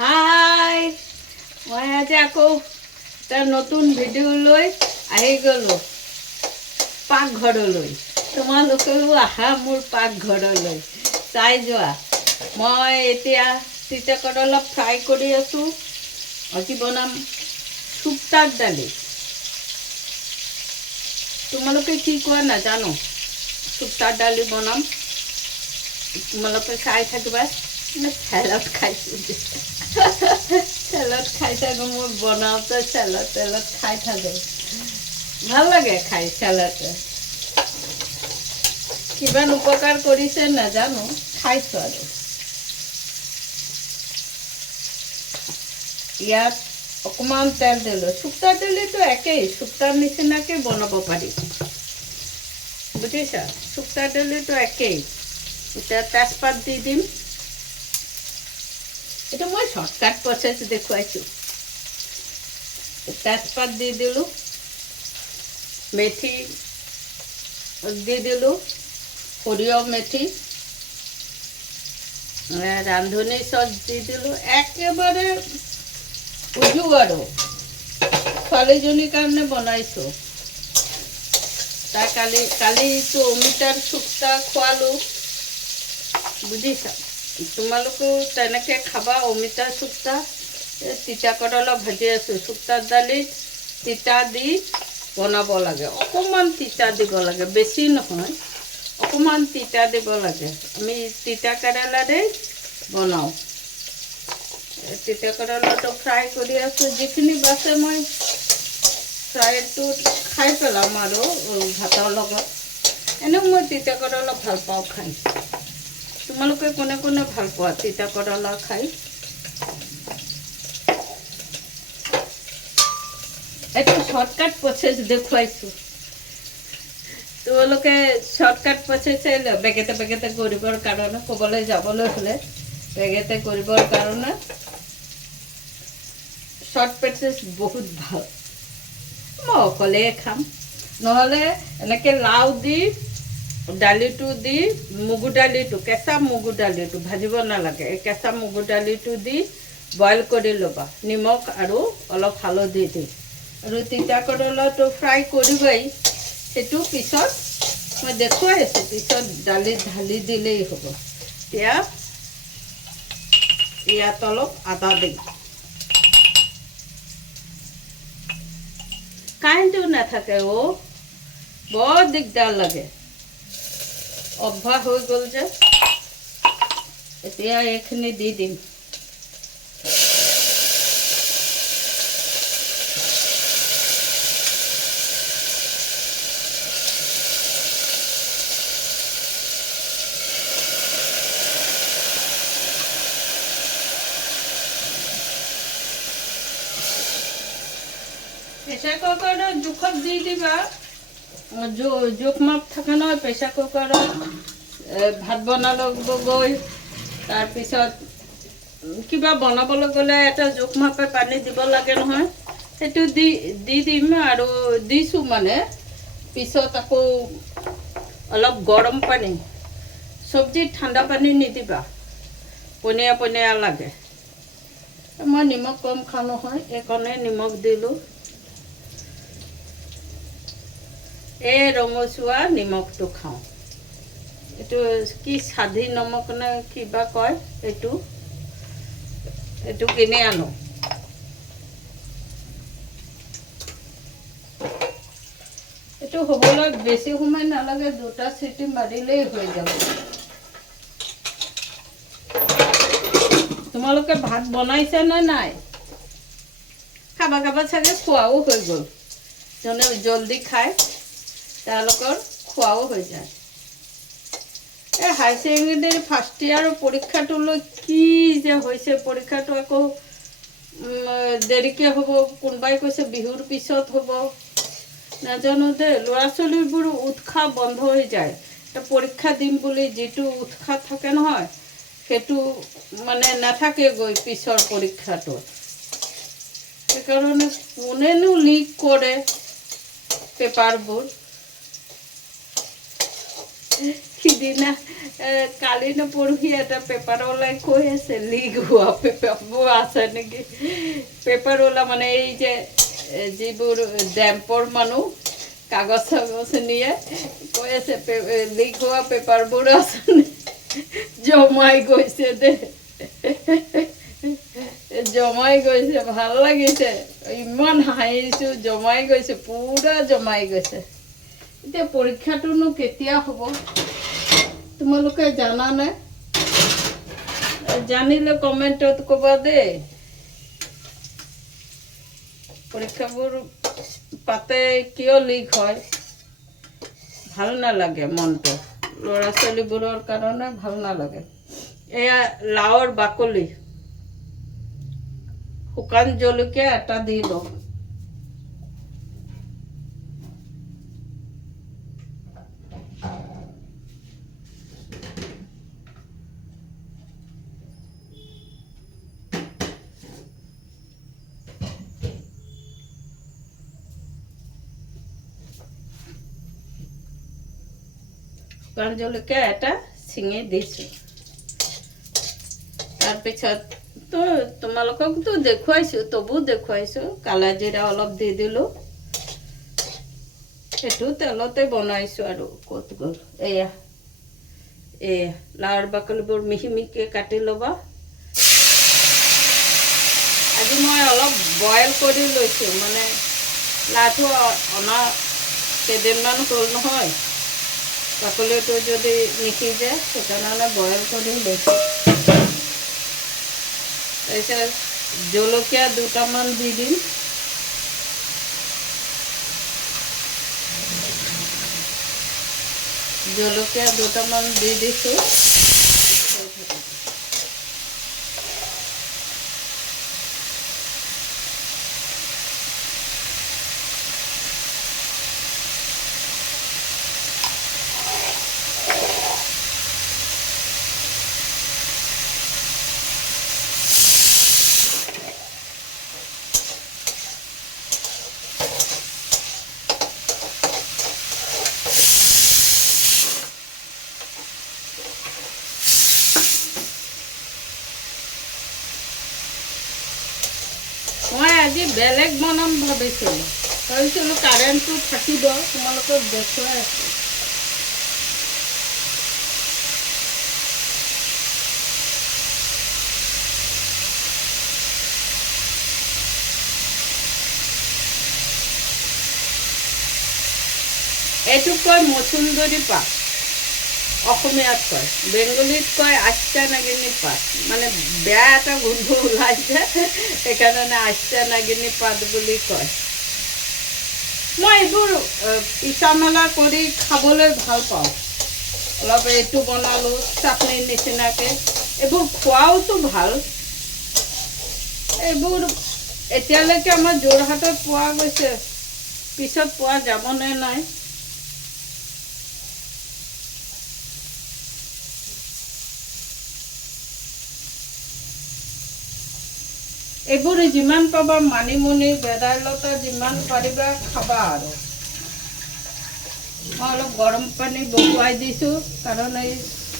হাই, মই আজি আকৌ এটা নতুন ভিডিঅ' লৈ আহি গ'লোঁ পাকঘৰলৈ। তোমালোকেও আহা মোৰ পাকঘৰলৈ, চাই যোৱা। মই এতিয়া তিতা ফ্ৰাই কৰি আছোঁ। আজি বনাম শুক্তাৰ দালি। তোমালোকে কি কোৱা নাজানো। শুক্তাৰ দালি বনাম, তোমালোকে চাই থাকিবা। চেলাড খাইছোঁ, চেলাড খাই থাকোঁ। মই বনাওঁতে চেলাড খাই থাকোঁ, ভাল লাগে খাই। চেলাডে কিমান উপকাৰ কৰিছে নাজানো, খাইছোঁ আৰু। ইয়াত অকণমান তেল দিলোঁ। শুক্তাৰ দালিটো একেই, শুক্তাৰ নিচিনাকৈ বনাব পাৰি, বুজিছা। শুক্তাৰ দালিটো একেই। এতিয়া তেজপাত দি দিম। এইটো মই শ্বৰ্টকাট প্ৰচেছ দেখুৱাইছোঁ। তেজপাত দি দিলোঁ, মেথি দি দিলোঁ, সৰিয়হ মেথি, ৰান্ধনি চচ দি দিলোঁ। একেবাৰে উজু আৰু ছোৱালীজনীৰ কাৰণে বনাইছোঁ। তাই কালিতো অমিতাৰ শুক্তা খোৱালোঁ, বুজিছা। তোমালোকেও তেনেকৈ খাবা অমিতাৰ শুক্তা। তিতা কেৰেলা ভাজি আছোঁ। শুক্তাৰ দালিত তিতা দি বনাব লাগে, অকণমান তিতা দিব লাগে, বেছি নহয়, অকণমান তিতা দিব লাগে। আমি তিতা কেৰেলাৰে বনাওঁ। তিতা কেৰেলাটো ফ্ৰাই কৰি আছোঁ। যিখিনি বাছে মই ফ্ৰাইটো খাই পেলাম আৰু ভাতৰ লগত। এনেও মই তিতা কেৰেলা ভাল পাওঁ খাই। তোমালোকে কোনে কোনে ভাল পোৱা তিতা কেৰেলা খাই? এইটো শ্বৰ্টকাট প্ৰচেছ দেখুৱাইছোঁ। তোমালোকে শ্বৰ্টকাট প্ৰচেছে বেগেতে কৰিবৰ কাৰণে, ক'বলৈ যাবলৈ হ'লে বেগেতে কৰিবৰ কাৰণে শ্বৰ্ট প্ৰচেছ বহুত ভাল। মই অকলেই খাম, নহ'লে এনেকৈ লাও দি দালিটো দি, মগু দালিটো, কেঁচা মগু দালিটো ভাজিব নালাগে। এই কেঁচা মগু দালিটো দি বইল কৰি ল'বা, নিমখ আৰু অলপ হালধি দি। আৰু তিতা কেৰেলাটো ফ্ৰাই কৰিবই, সেইটো পিছত মই দেখুৱাই আছোঁ। পিছত দালিত ঢালি দিলেই হ'ব। এতিয়া ইয়াত অলপ আদা দিম। কাৰেণ্টটো নাথাকে, বৰ দিগদাৰ লাগে, অভ্যাস হৈ গ'ল যে। এতিয়া এইখিনি দি দিম। প্ৰেছাৰ কুকাৰত জোখত দি দিবা। জোখ মাপ থাকে নহয় প্ৰেছাৰ কুকাৰত। ভাত বনাবগৈ, তাৰপিছত কিবা বনাবলৈ গ'লে এটা জোখ মাপে পানী দিব লাগে নহয়। সেইটো দি দিম আৰু দিছোঁ মানে। পিছত আকৌ অলপ গৰম পানী, চব্জিত ঠাণ্ডা পানী নিদিবা, পনীয়া পনীয়া লাগে। মই নিমখ কম খাওঁ নহয়, এইকাৰণে নিমখ দিলোঁ। এই ৰঙচুৱা নিমখটো খাওঁ। এইটো কি স্বাধী নমক নে কিবা কয়, এইটো কিনি আনো। এইটো হ'বলৈ বেছি সময় নালাগে, 2টা চিটি মাৰিলেই হৈ যাব। তোমালোকে ভাত বনাইছে নে নাই? কাৰোবাৰ চাগে খোৱাও হৈ গ'ল। যোনে জলদি খায় তেওঁলোকৰ খোৱাও হৈ যায়। এই হাই ছেকেণ্ডেৰী ফাৰ্ষ্ট ইয়াৰৰ পৰীক্ষাটোলৈ কি যে হৈছে, পৰীক্ষাটো আকৌ দেৰিকৈ হ'ব। কোনোবাই কৈছে বিহুৰ পিছত হ'ব, নাজানো দেই। ল'ৰা ছোৱালীবোৰ উৎসাহ বন্ধ হৈ যায়। পৰীক্ষা দিম বুলি যিটো উৎসাহ থাকে নহয়, সেইটো মানে নাথাকেগৈ পিছৰ পৰীক্ষাটো। সেইকাৰণে কোনেনো লিক কৰে পেপাৰবোৰ, সিদিনা কালি নে পৰহি এটা পেপাৰ ওলাই কৈ আছে লিক হোৱা পেপাৰবোৰ আছে নেকি পেপাৰ ওলা মানে এই যে যিবোৰ ডেম্পৰ মানুহ কাগজ চাগজ নিয়ে কৈ আছে লিক হোৱা পেপাৰবোৰ আছে জমাই গৈছে দে জমাই গৈছে ভাল লাগিছে ইমান হাঁহিছোঁ জমাই গৈছে পুৰা জমাই গৈছে এতিয়া পৰীক্ষাটোনো কেতিয়া হ'ব তোমালোকে জানানে জানিলে কমেণ্টত ক'বা দেই পৰীক্ষাবোৰ পাতে কিয় লিক হয় ভাল নালাগে মনটো ল'ৰা ছোৱালীবোৰৰ কাৰণে ভাল নালাগে এয়া লাওৰ বাকলি শুকান জলকীয়া এটা দি লওঁ শুকান জলকীয়া এটা ছিঙি দিছোঁ তাৰপিছত তো তোমালোককতো দেখুৱাইছোঁ তবু দেখুৱাইছোঁ কালা জিৰা অলপ দি দিলোঁ এইটো তেলতে বনাইছোঁ আৰু ক'ত গ'ল এয়া লাওৰ বাকলিবোৰ মিহি মিহিকৈ কাটি ল'বা আজি মই অলপ বইল কৰি লৈছোঁ মানে লাওটো অনা কেইদিনমান হ'ল নহয় বাকলিটো যদি নিসিজে সেইকাৰণে বইল কৰি লৈছোঁ তাৰপিছত জলকীয়া দুটামান দি দিম জলকীয়া দুটামান দি দিছোঁ মই আজি বেলেগ বনাম ভাবিছিলোঁ কাৰেণ্টটো থাকিব তোমালোকক দেখুৱাই আছোঁ এইটো কয় মচুন্দৰী পাত অসমীয়াত কয় বেংগলীত কয় আষ্টা নাগিনী পাত মানে বেয়া এটা গোন্ধ ওলাইছে সেইকাৰণে আষ্টা নাগিনী পাত বুলি কয় মই এইবোৰ পিছা মেলা কৰি খাবলৈ ভাল পাওঁ অলপ এইটো বনালোঁ চাটনিৰ নিচিনাকৈ এইবোৰ খোৱাওতো ভাল এইবোৰ এতিয়ালৈকে আমাৰ যোৰহাটত পোৱা গৈছে পিছত পোৱা যাবনে নাই এইবোৰ যিমান পাবা মানিমুনি ভেদাইলতা যিমান পাৰিবা খাবা আৰু মই অলপ গৰম পানী বহুৱাই দিছোঁ কাৰণ এই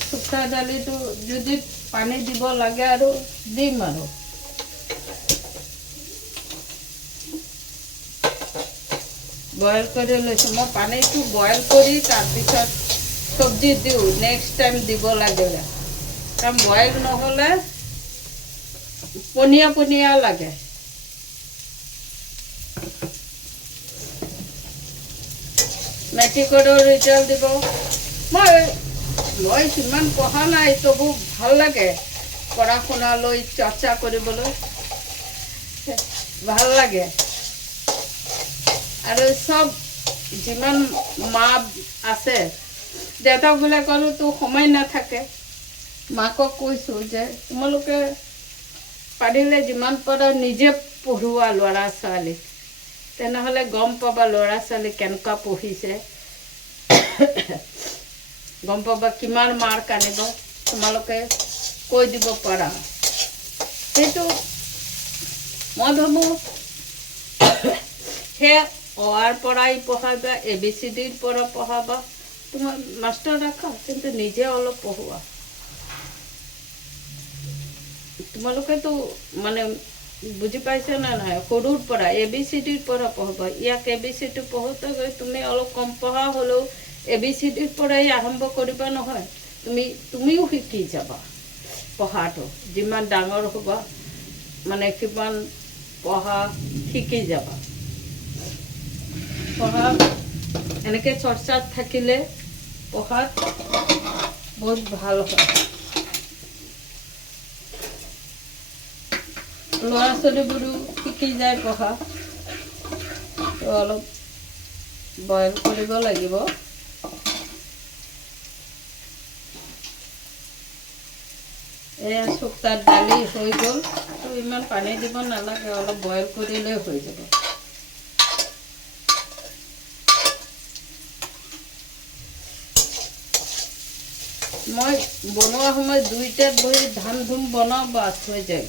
শুকান দালিটো যদি পানী দিব লাগে আৰু দিম আৰু বইল কৰি লৈছোঁ মই পানীটো বইল কৰি তাৰপিছত চব্জি দিওঁ নেক্সট টাইম দিব লাগে কাৰণ বইল নহ'লে পনীয়া পনীয়া লাগে মেট্ৰিকৰ ৰিজাল্ট দিব মই সিমান পঢ়া নাই তবু ভাল লাগে পঢ়া শুনা লৈ চৰ্চা কৰিবলৈ ভাল লাগে আৰু সব যিমান মা আছে দেউতাকবিলাকৰোতো সময় নাথাকে মাকক কৈছোঁ যে তোমালোকে পাৰিলে যিমান পাৰা নিজে পঢ়োৱা ল'ৰা ছোৱালীক তেনেহ'লে গম পাবা ল'ৰা ছোৱালী কেনেকুৱা পঢ়িছে গম পাবা কিমান মাৰ্ক আনিব তোমালোকে কৈ দিব পাৰা সেইটো মই ভাবোঁ সেয়া অ আৰ পৰাই পঢ়াবা ABCDৰ পৰা পঢ়াবা তোমাৰ মাষ্টৰ ৰাখা, কিন্তু নিজে অলপ পঢ়োৱা। তোমালোকেতো মানে বুজি পাইছা না নাই? সৰুৰ পৰা ABCDৰ পৰা পঢ়বা। ইয়াক ABCD পঢ়োতে গৈ তুমি অলপ কম পঢ়া হ'লেও ABCDৰ পৰাই আৰম্ভ কৰিবা নহয়, তুমিও শিকি যাবা পঢ়াটো। যিমান ডাঙৰ হ'বা মানে সিমান পঢ়া শিকি যাবা। পঢ়া এনেকৈ চৰ্চাত থাকিলে পঢ়াত বহুত ভাল হয়। ল'ৰা ছোৱালীবোৰো শিকি যায় পঢ়া। তো অলপ বইল কৰিব লাগিব। এয়া শুকান দালি হৈ গ'ল। তো ইমান পানী দিব নালাগে, অলপ বইল কৰিলেই হৈ যাব। মই বনোৱা সময়ত 2টাত বহি ধাম ধুম বনাওঁ, বাছ হৈ যায়।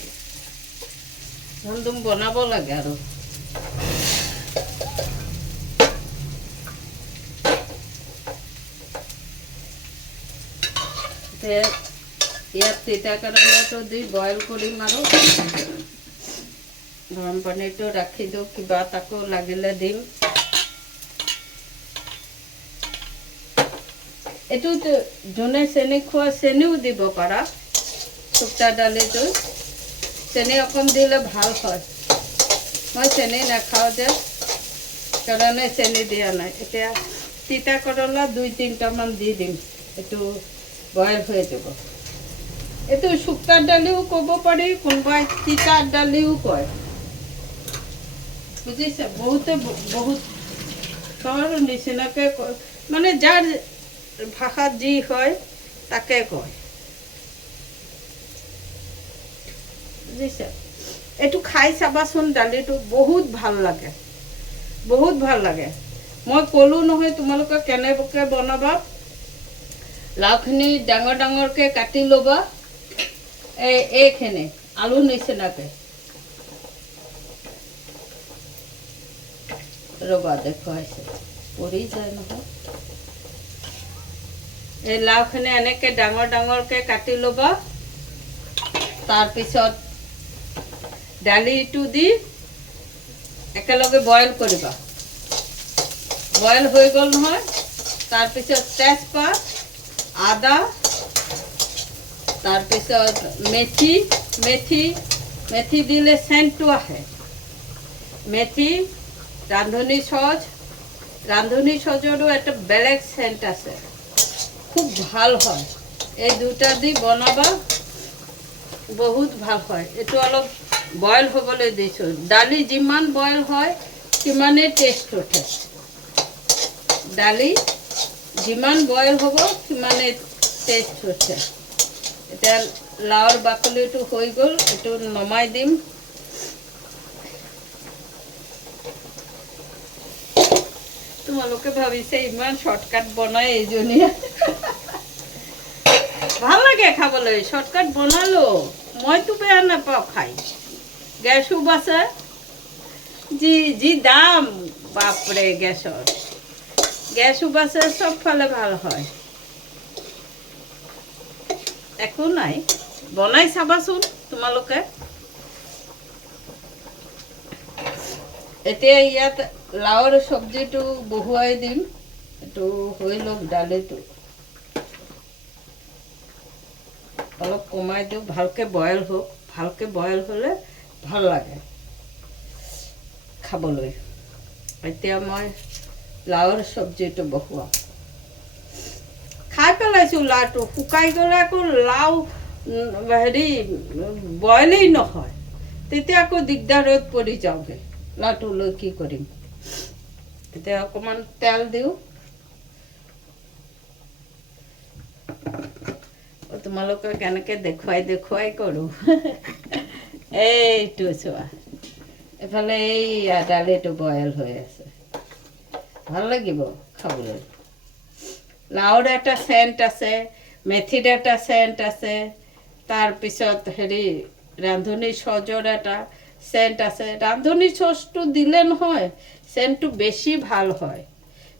ধাম ধুম বনাব লাগে আৰু। ইয়াত তিতা কেৰেলাটো দি বইল কৰিম আৰু গৰম পানীটো ৰাখি দিওঁ, কিবা তাকো লাগিলে দিম। এইটোত যোনে চেনি খোৱা চেনিও দিব পাৰা। শুকান দালিটো চেনি অকণ দিলে ভাল হয়। মই চেনি নাখাওঁ যে, কাৰণে চেনি দিয়া নাই। এতিয়া তিতা কেৰেলা 2-3টামান দি দিম, এইটো বইল হৈ যাব। এইটো শুকান দালিও ক'ব পাৰি, কোনোবাই তিতা দালিও কয়, বুজিছে? বহুতে বহুতৰ নিচিনাকৈ কয়, মানে যাৰ ভাষাত যি হয় তাকে কয়, বুজিছে? এইটো খাই চাবাচোন, দালিটো বহুত ভাল লাগে, বহুত ভাল লাগে। মই ক'লোঁ নহয় তোমালোকে কেনেকৈ বনাবা। লাওখিনি ডাঙৰ ডাঙৰকৈ কাটি ল'বা, এইখিনি আলু নিচিনাকৈ। ৰ'বা দেখুৱাইছে, পৰি যায় নহয়। এই লাওখিনি এনেকৈ ডাঙৰ ডাঙৰকৈ কাটি ল'বা। তাৰপিছত দালিটো দি একেলগে বইল কৰিবা। বইল হৈ গ'ল নহয়, তাৰপিছত তেজপাত, আদা, তাৰপিছত মেথি দিলে চেণ্টটো আহে। মেথি, ৰান্ধনী চচৰো এটা বেলেগ চেণ্ট আছে, খুব ভাল হয়। এই দুটা দি বনাবা, বহুত ভাল হয়। এইটো অলপ বইল হ'বলৈ দিছোঁ। দালি যিমান বইল হয় সিমানেই টেষ্ট উঠে। দালি যিমান বইল হ'ব সিমানেই টেষ্ট উঠে। এতিয়া লাওৰ বাকলিটো হৈ গ'ল, এইটো নমাই দিম। তোমালোকে ভাবিছে ইমান শ্বৰ্টকাট বনাই এইজনীয়ে। ভাল লাগে খাবলৈ, শ্বৰ্টকাট বনালোঁ। মইতো বেয়া নাপাওঁ খাই। গেছো বাচে, যি দাম বাপৰে গেছৰ। গেছো বাচে, চবফালে ভাল হয়। একো নাই, বনাই চাবাচোন তোমালোকে। এতিয়া ইয়াত লাওৰ চব্জিটো বহুৱাই দিম। এইটো হৈ লওক দালিটো। অলপ কমাই দিওঁ, ভালকৈ বইল হওক। ভালকৈ বইল হ'লে ভাল লাগে খাবলৈ। এতিয়া মই লাওৰ চব্জিটো বহুৱাম। খাই পেলাইছোঁ লাওটো, শুকাই গ'লে আকৌ লাও বইলেই নহয়, তেতিয়া আকৌ দিগদাৰত পৰি যাওঁগৈ। লাওটো লৈ কি কৰিম? এতিয়া অকণমান তেল দিওঁ। তোমালোকে কেনেকৈ দেখুৱাই কৰোঁ। এইটো চোৱা, এফালে এই দালিটো বইল হৈ আছে, ভাল লাগিব খাবলৈ। লাওৰ এটা চেণ্ট আছে, মেথিৰ এটা চেণ্ট আছে, তাৰপিছত ৰান্ধনী চচৰ এটা চেণ্ট আছে। ৰান্ধনী চচটো দিলে নহয় চেণ্টটো বেছি ভাল হয়,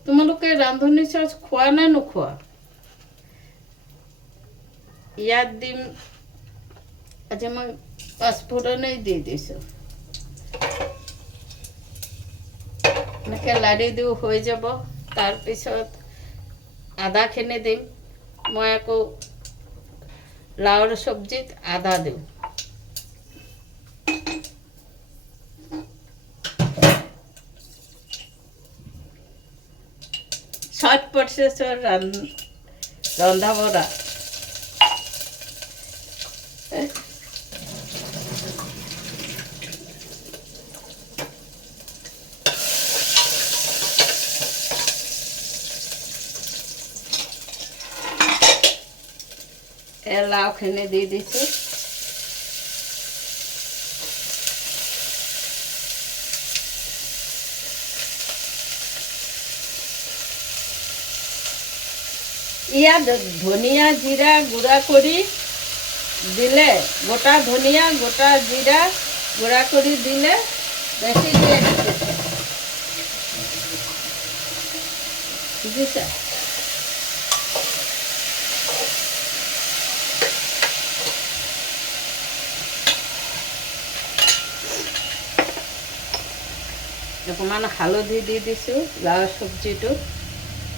তোমালোকে ৰান্ধনি চচ খোৱা নে নোখোৱা? ইয়াত দিম, আজি মই পাঁচফোৰণেই দি দিছোঁ। এনেকৈ লাৰি দিওঁ হৈ যাব। তাৰপিছত আদাখিনি দিম। মই আকৌ লাওৰ চব্জিত আদা দিওঁ। শৰ্ট প্ৰচেছৰ ৰন্ধা বঢ়া। লাওখিনি দি দিছোঁ। ইয়াত ধনিয়া জিৰা গুড়া কৰি দিলে, গোটা ধনিয়া গোটা জিৰা গুড়া কৰি দিলে বেছি বুজিছা? অকণমান হালধি দি দিছোঁ লাও চব্জিটো।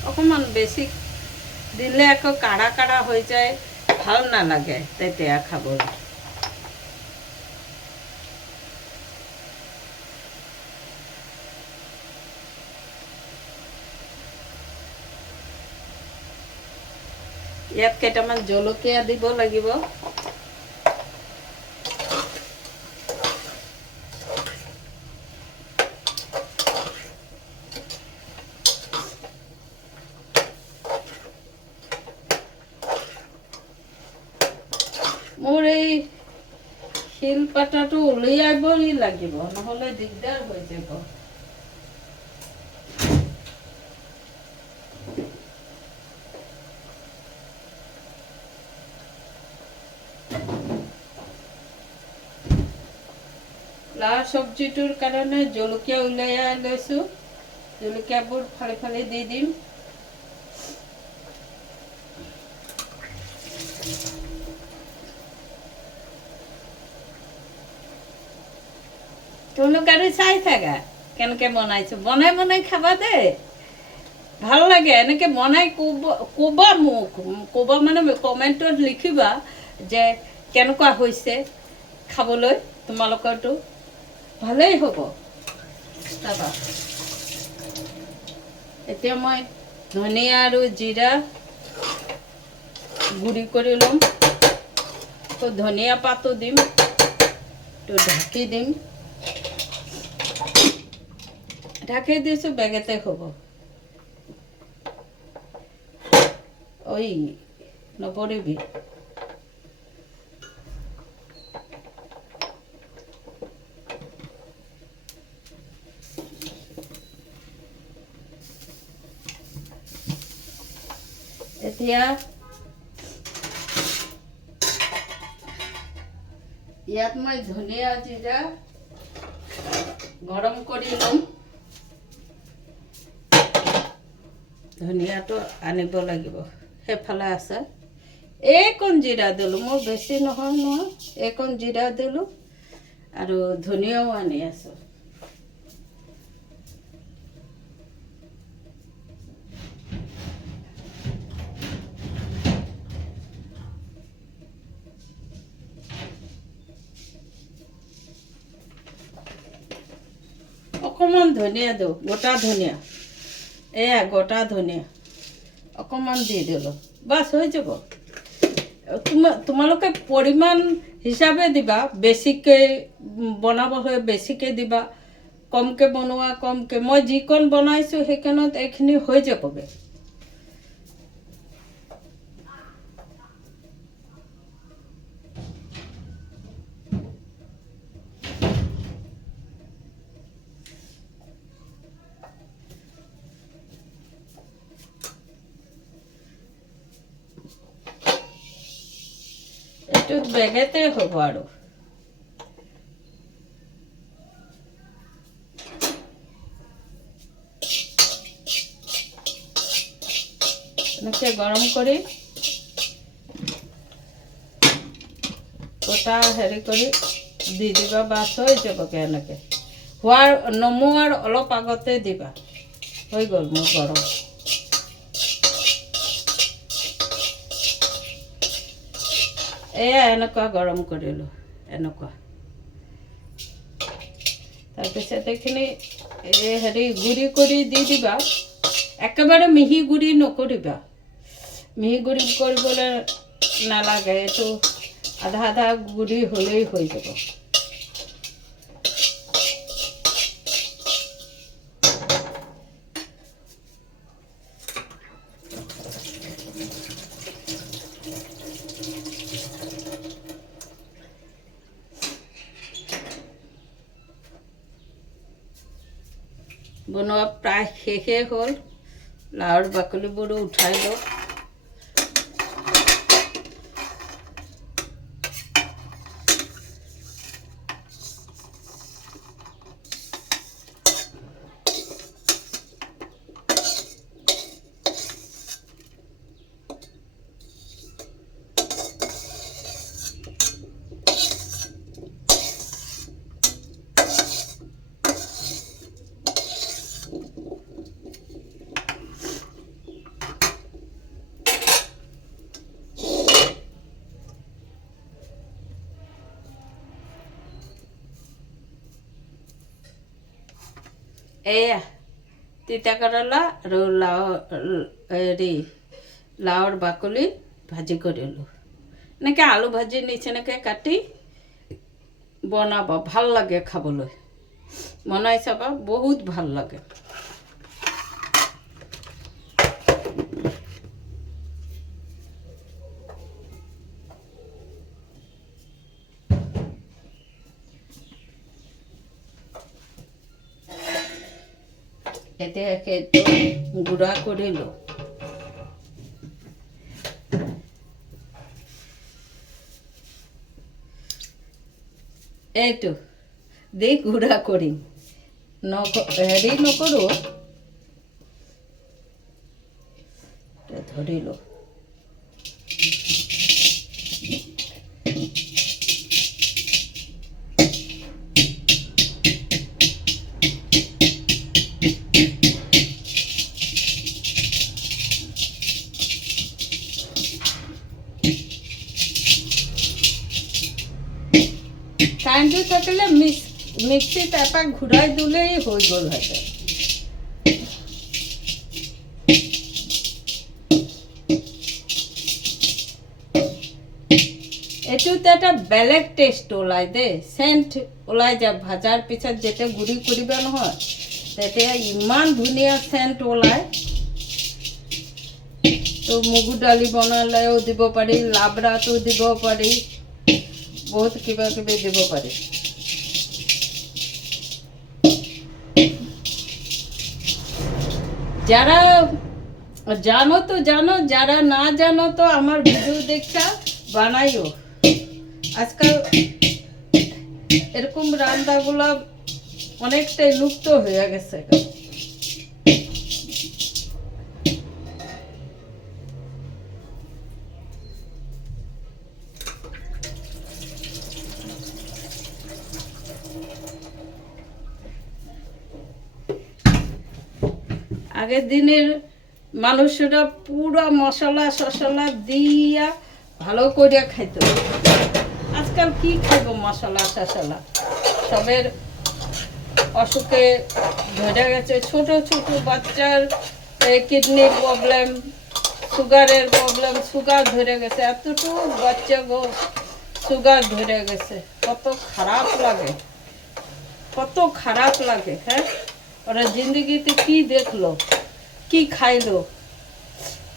অকণমান বেছি দিলে আকৌ কাঢ়া কাঢ়া হৈ যায়, ভাল নালাগে তেতিয়া খাবলৈ। ইয়াত কেইটামান জলকীয়া দিব লাগিব। মোৰ এই শিলপাতাটো উলিয়াবই লাগিব, নহ'লে দিগদাৰ হৈ যাব। লাও চব্জিটোৰ কাৰণে জলকীয়া উলিয়াই লৈছোঁ। জলকীয়াবোৰ ফালি ফালি দি দিম। তোমালোক আৰু চাই থাকা কেনেকৈ বনাইছোঁ। বনাই বনাই খাবা দেই, ভাল লাগে। এনেকৈ বনাই ক'বা মোক, ক'বা মানে কমেণ্টত লিখিবা যে কেনেকুৱা হৈছে খাবলৈ। তোমালোকৰতো ভালেই হ'ব। চাবা, এতিয়া মই ধনিয়া আৰু জিৰা গুড়ি কৰি ল'ম। তো ধনিয়া পাতো দিম, তো ঢাকি দিম। ঢাকি দিছোঁ, বেগেতে হ'ব। ওই নপৰিবি। এতিয়া ইয়াত মই ধনিয়া জিৰা গৰম কৰি ল'ম। ধনিয়াটো আনিব লাগিব, সেইফালে আছে। এইকণ জিৰা দিলোঁ, মোৰ বেছি নহয় নহয়। এইকণ জিৰা দিলোঁ আৰু ধনিয়াও আনি আছোঁ। অকণমান ধনিয়া দিওঁ, গোটা ধনিয়া। এয়া গোটা ধনিয়া অকণমান দি দিলোঁ, বাছ হৈ যাব। তোমালোকে পৰিমাণ হিচাপে দিবা। বেছিকৈ বনাব হ'লে বেছিকৈ দিবা, কমকৈ বনোৱা কমকৈ। মই যিকণ বনাইছোঁ সেইকণত এইখিনি হৈ যাবগৈ। এইটোত বেগেতে হ'ব আৰু। এনেকৈ গৰম কৰি গোটা হেৰি কৰি দি দিবা, বাছ হৈ যাবগৈ এনেকৈ। নমোৱাৰ অলপ আগতে দিবা। হৈ গ'ল মোৰ গৰম। এয়া এনেকুৱা গৰম কৰিলোঁ, এনেকুৱা। তাৰপিছত এইখিনি হেৰি গুড়ি কৰি দি দিবা। একেবাৰে মিহি গুড়ি নকৰিবা, মিহি গুড়ি কৰিবলৈ নালাগে, এইটো আধা আধা গুড়ি হ'লেই হৈ যাব। বনোৱা প্ৰায় শেষেই হ'ল। লাওৰ বাকলিবোৰো উঠাই লওঁ। এয়া তিতা কেৰেলা আৰু লাওৰ বাকলি ভাজি কৰিলোঁ। এনেকৈ আলু ভাজি নিচিনাকৈ কাটি বনাব, ভাল লাগে খাবলৈ। বনাই চাবা, বহুত ভাল লাগে। এতিয়া সেইটো গুড়া কৰিলোঁ। এইটো দি গুড়া কৰিম, হেৰি নকৰোঁ। ধৰিলোঁ কাৰেণ্টটো থাকিলে মিক্সিত এপাক ঘূৰাই দিলেই হৈ গ'ল হেঁতেন। এইটোত এটা বেলেগ টেষ্ট ওলায় দেই, চেণ্ট ওলাই যায়। ভাজাৰ পিছত যেতিয়া গুড়ি কৰিবা নহয়, তেতিয়া ইমান ধুনীয়া চেণ্ট ওলায়। তো মগু দালি বনালেও দিব পাৰি, লাবৰাটো দিব পাৰি, বহুত কিবা কিবি দিব পারি। যারা জানো তো জানো, যারা না জানো তো আমার ভিডিও দেখা বানাইও। আজকাল এরকম রান্নাগুলো অনেকটাই লুপ্ত হয়ে গেছে। আগের দিনের মানুষরা পুরো মশলা শসলা দিয়া ভালো করে খাইতো। আজকাল কি খাইব মশলা শসলা, সবের অসুখে ধরে গেছে। ছোট ছোট বাচ্চার কিডনির প্রবলেম, সুগারের প্রবলেম, সুগার ধরে গেছে। এতটুকু বাচ্চা গো সুগার ধরে গেছে। কত খারাপ লাগে, কত খারাপ লাগে। হ্যাঁ, ওরা জিন্দগিতে কি দেখলো, কি খাইলো?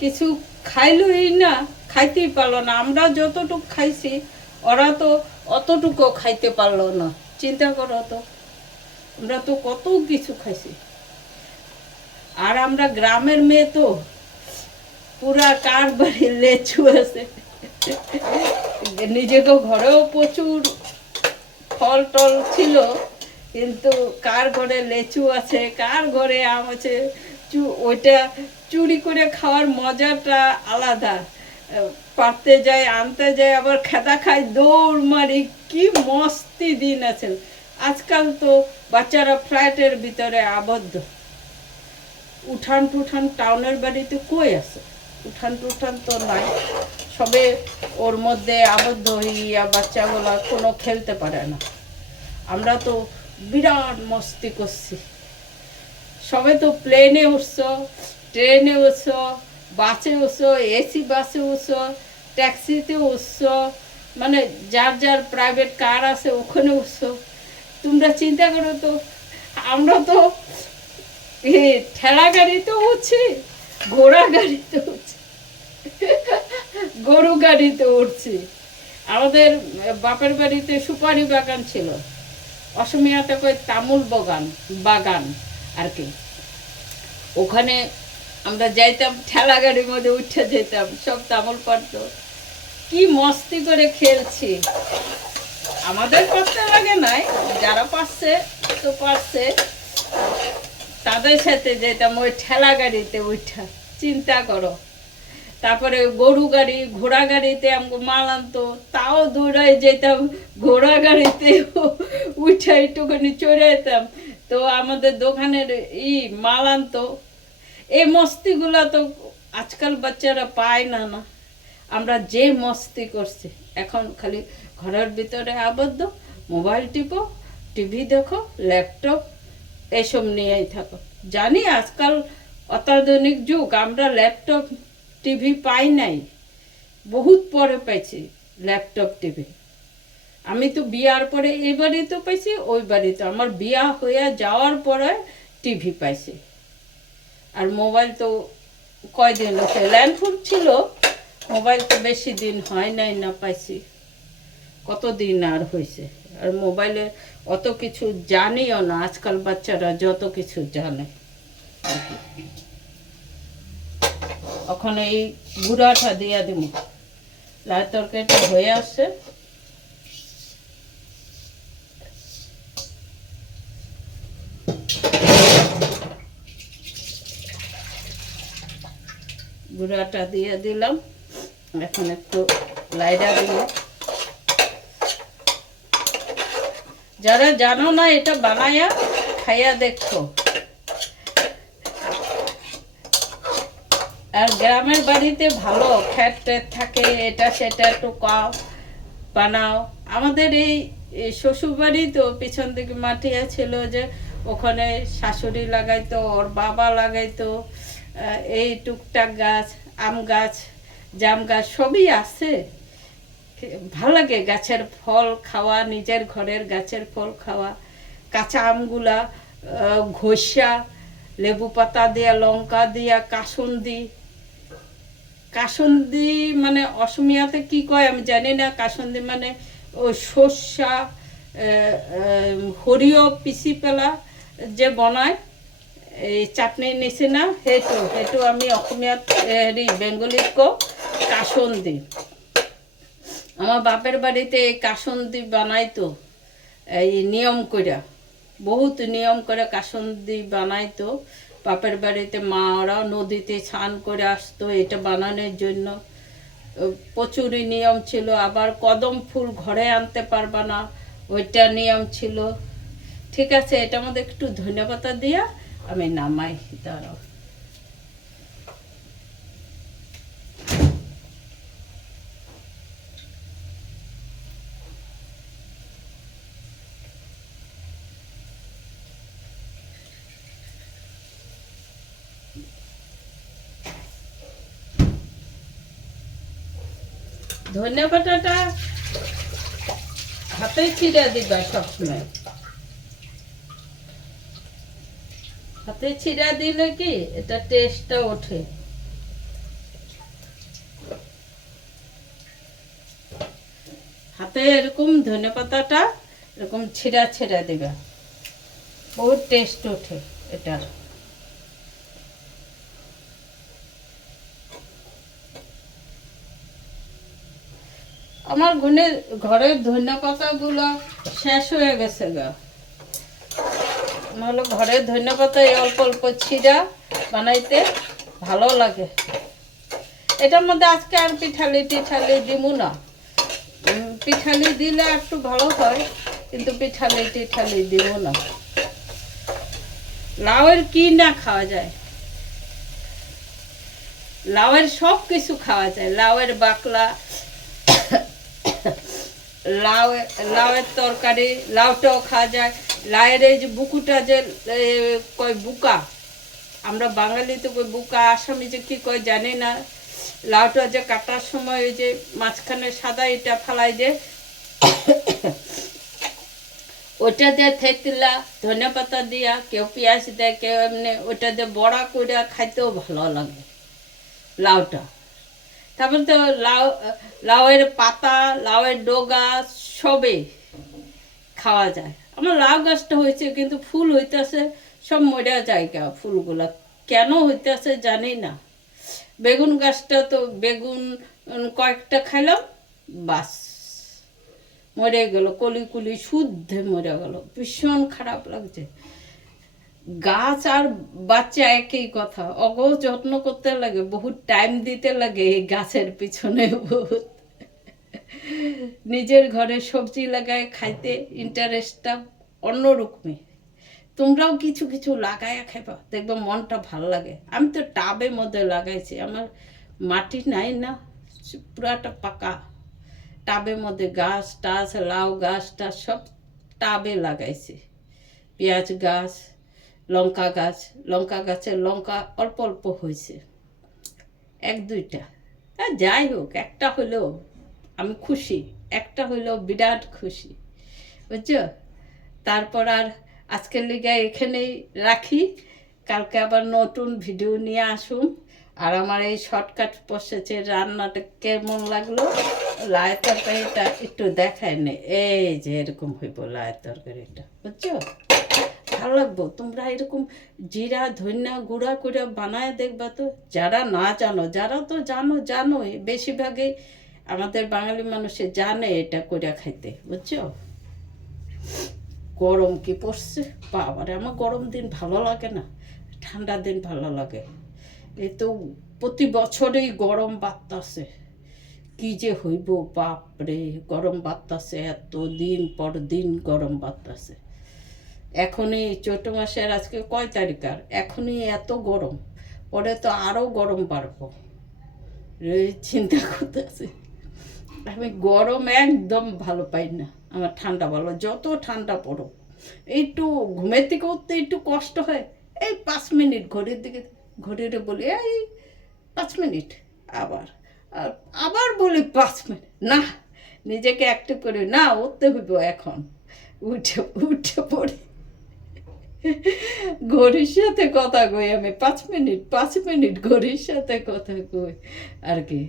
কিছু খাইলই না, খাইতেই পারলো না। আমরা যতটুকু খাইছি ওরা তো অতটুকু খাইতে পারলো না। চিন্তা করো তো, আমরা তো কত কিছু খাইছি। আর আমরা গ্রামের মেয়ে তো, পুরা কার বাড়ির লেচু আছে, নিজেকে ঘরেও প্রচুর ফল টল ছিল, কিন্তু কার ঘরে লেচু আছে, কার ঘরে আম আছে, ওইটা চুরি করে খাওয়ার মজাটা আলাদা। পারতে যাই, আনতে যাই, আবার খেদা খাই, দৌড় মারি, কি মস্তি দিন আছে। আজকাল তো বাচ্চারা ফ্ল্যাটের ভিতরে আবদ্ধ। উঠান টুঠান টাউনের বাড়িতে কই আছে? উঠান টুঠান তো নাই, সবে ওর মধ্যে আবদ্ধ হইয়া বাচ্চাগুলা কোনো খেলতে পারে না। আমরা তো বিরাট মস্তি করছি। সবে তো প্লেনে উঠছ, ট্রেনে উঠছ, বাসে উঠছ, এসি বাসে উঠছ, ট্যাক্সিতে উঠছ, মানে যার যার প্রাইভেট কার আছে ওখানে উঠছ। তোমরা চিন্তা করো তো, আমরা তো ঠেলা গাড়িতে উঠছি, ঘোড়া গাড়িতে উঠছি, গরু গাড়িতে উঠছি। আমাদের বাপের বাড়িতে সুপারি বাগান ছিল, অসমিয়াতে কই তামুল বাগান, বাগান আর কি। ওখানে আমরা যাইতাম, ঠেলা গাড়ির মধ্যে উঠে যেতাম, সব তামুল পারতো। কি মস্তি করে খেলছি। আমাদের করতে লাগে নাই, যারা পারছে তো পারছে, তাদের সাথে যেতাম ওই ঠেলা গাড়িতে উঠা। চিন্তা করো। তারপরে গরু গাড়ি, ঘোড়া গাড়িতে আমাকে মাল আনতো, তাও দৌড়াই যেতাম, ঘোড়া গাড়িতে উঠে একটুখানি চড়ে যেতাম। তো আমাদের দোকানের মাল আনতো। এই মস্তিগুলো তো আজকাল বাচ্চারা পায় না। না, আমরা যে মস্তি করছি, এখন খালি ঘরের ভিতরে আবদ্ধ, মোবাইল টিপো, টিভি দেখো, ল্যাপটপ এসব নিয়েই থাকো। জানি আজকাল অত্যাধুনিক যুগ, আমরা ল্যাপটপ টিভি পাই নাই, বহুত পরে পাইছি ল্যাপটপ টিভি। আমি তো বিয়ার পরে এই বাড়ি তো পাইছি, ওই বাড়ি তো আমার বিয়া হয়ে যাওয়ার পরে টিভি পাইছি। আর মোবাইল তো কয়দিন হচ্ছে, ল্যান্ডফোন ছিল, মোবাইল তো বেশি দিন হয় নাই না পাইছি, কতদিন আর হয়েছে। আর মোবাইলে অত কিছু জানিও না, আজকাল বাচ্চারা যত কিছু জানে। ওখানে এই গুঁড়াটা দিয়া দিব, লাল তরকারিটা হয়ে আসছে। গুঁড়াটা দিয়ে দিলাম, এখন একটু লাইডা দিব। যারা জানো না এটা বানায়া খাইয়া দেখো। আর গ্রামের বাড়িতে ভালো খ্যাট ট্যাট থাকে, এটা সেটা একটু কাও বানাও। আমাদের এই শ্বশুর বাড়ি তো পিছন দিকে মাটিয়া ছিল, যে ওখানে শাশুড়ি লাগাইতো, ওর বাবা লাগাইতো এই টুকটাক গাছ, আম গাছ, জাম গাছ সবই আছে। ভাল লাগে গাছের ফল খাওয়া, নিজের ঘরের গাছের ফল খাওয়া। কাঁচা আমগুলা ঘষা, লেবু পাতা দিয়া, লঙ্কা দিয়া, কাসুন্দি। কাসুন্দি মানে অসমিয়াতে কি কয় আমি জানি না। কাসুন্দি মানে ওই সর্ষা, সরিয়হ পিসি পেলা যে বনায় এই চাটনির নিচে না, সেইটো আমি অসমীয়াত বেঙ্গলিত কওঁ কাসুন্দি। আমার বাপের বাড়িতে এই কাসুন্দি বানাইতো, এই নিয়ম করে, বহুত নিয়ম করে কাসুন্দি বানাইতো। বাপের বাড়িতে মারা নদীতে স্নান করে আসতো এটা বানানোর জন্য, প্রচুরই নিয়ম ছিল। আবার কদম ফুল ঘরে আনতে পারবা না, ওইটা নিয়ম ছিল। ঠিক আছে, এটার মধ্যে একটু ধনেপাতা দিয়া আমি নামাই। দাঁড়াও, ধনেপাতাটা হাতে ছিঁড়ে দিবা সবসময়। হাতে ছিঁড়া দিলে কি এটা টেস্টটা ওঠে। হাতে এরকম ধনেপাতাটা এরকম ছিঁড়া ছিঁড়া দিবা, বহুত টেস্ট ওঠে এটার। আমার ঘরের ধনেপাতাগুলো শেষ হয়ে গেছে গা। নাহলে ঘরের ধনেপাতা অল্প অল্প ছিঁড়া বানাইতে ভালো লাগে। এটার মধ্যে আজকে আর পিঠালি দিব না। পিঠালি দিলে একটু ভালো হয়, কিন্তু পিঠালি দিব না। লাউয়ের কি না খাওয়া যায়, লাউয়ের সব কিছু খাওয়া যায়। লাউয়ের বাকলা, লাউয়ের তরকারি, লাউটাও খাওয়া যায়। লাউয়ের এই যে বুকুটা যে কয় বুকা, আমরা বাঙালিতে কই বুকা, আসামি যে কি কয় জানি না। লাউটা যে কাটার সময় ওই যে মাঝখানে সাদা এটা ফালাই দে, ওইটা দিয়ে থেতলা ধনে পাতা দিয়া, কেউ পেঁয়াজ দেয়, কেউ এমনি ওইটা দিয়ে বড়া করে খাইতেও ভালো লাগে লাউটা। তারপর তো লাউয়ের পাতা, লাউয়ের ডগা সবে খাওয়া যায়। আমার লাউ গাছটা হয়েছে, কিন্তু ফুল হইতেছে সব মরা জায়গা, ফুলগুলা কেন হইতেছে জানি না। বেগুন গাছটা তো বেগুন কয়েকটা খাইলাম, বাস মরে গেল, কলি শুদ্ধে মরে গেল। ভীষণ খারাপ লাগছে। গাছ আর বাচ্চা একই কথা, অগো যত্ন করতে লাগে, বহুত টাইম দিতে লাগে এই গাছের পিছনে। বহুত নিজের ঘরে সবজি লাগায় খাইতে ইন্টারেস্টটা অন্যরকমই। তোমরাও কিছু কিছু লাগায় খাইবা, দেখবে মনটা ভালো লাগে। আমি তো টাবের মধ্যে লাগাইছি, আমার মাটি নাই না, পুরাটা পাকা। টাবের মধ্যে গাছ টাছ, লাউ গাছ টাছ সব টাবে লাগাইছি। পেঁয়াজ গাছ, লঙ্কা গাছ, লঙ্কা গাছের লঙ্কা অল্প অল্প হয়েছে, এক দুইটা। যাই হোক, একটা হলেও আমি খুশি, একটা হলেও বিরাট খুশি, বুঝছো। তারপর আর আজকের লিগে এখানেই রাখি, কালকে আবার নতুন ভিডিও নিয়ে আসুন। আর আমার এই শর্টকাট প্রসেসের রান্নাটা কেমন লাগলো, লাউয়ের তরকারিটা একটু দেখায় নে। এই যে এরকম হইব লাউয়ের তরকারিটা, বুঝছো। ভালো লাগবো। তোমরা এরকম জিরা ধনিয়া গুঁড়া করে বানায় দেখবা তো, যারা না জানো। যারা তো জানোই, বেশিরভাগই আমাদের বাঙালি মানুষে জানে এটা করে খাইতে, বুঝছো। গরম কি পড়ছে বাবারে, আমার গরম দিন ভালো লাগে না, ঠান্ডা দিন ভালো লাগে। এই তো প্রতি বছরেই গরম বাড়তাছে, কি যে হইব বাপরে। গরম বাড়তাছে, এত দিন পর দিন গরম বাড়তাছে। এখনই চৈত্র মাসের আজকে কয় তারিখ, আর এখনই এত গরম, পরে তো আরও গরম বাড়বো। চিন্তা করতেছি। আমি গরম একদম ভালো পাই না, আমার ঠান্ডা ভালো। যত ঠান্ডা পড়ো, একটু ঘুমের থেকে উঠতে একটু কষ্ট হয়, এই 5 মিনিট ঘড়ির দিকে, ঘড়িরে বলি এই 5 মিনিট, আবার বলি 5 মিনিট, না নিজেকে অ্যাক্টিভ করি, না উঠতে হইব এখন। উঠে পড়ি, ঘড়ির সাথে কথা কই আমি, 5 মিনিট ঘড়ির সাথে কথা কই আর কি।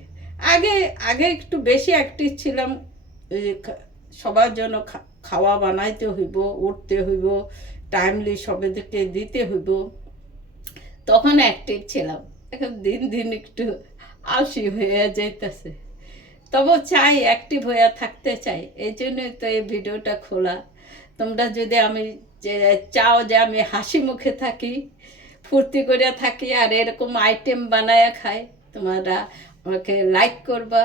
আগে একটু বেশি অ্যাক্টিভ ছিলাম, সবার জন্য খাওয়া বানাইতে হইব, উঠতে হইব, টাইমলি সবাইকে দিতে হইব, তখন অ্যাক্টিভ ছিলাম। এখন দিন দিন একটু আলসি হয়ে যাইতেছে, তবু চাই অ্যাক্টিভ হয়ে থাকতে চাই, এই জন্যই তো এই ভিডিওটা খোলা। তোমরা যদি আমি চাও যে আমি হাসি মুখে থাকি, ফুর্তি করে থাকি, আর এরকম আইটেম বানায় খাই, তোমরা আমাকে লাইক করবা,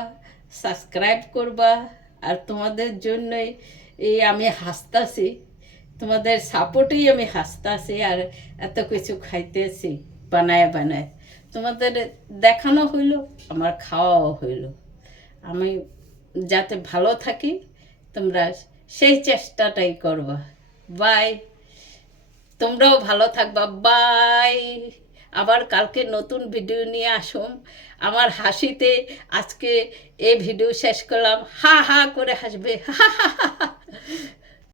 সাবস্ক্রাইব করবা। আর তোমাদের জন্যই এই আমি হাসতাছি, তোমাদের সাপোর্টেই আমি হাসতাছি, আর এত কিছু খাইতেছি বানায়। তোমাদের দেখানো হইল, আমার খাওয়াও হইল। আমি যাতে ভালো থাকি, তোমরা সেই চেষ্টাটাই করবা। বাই, তোমরাও ভালো থাকবা। বাই। আবার কালকে নতুন ভিডিও নিয়ে আসুন। আমার হাসিতে আজকে এই ভিডিও শেষ করলাম। হা হা করে হাসবে, হা হা হা।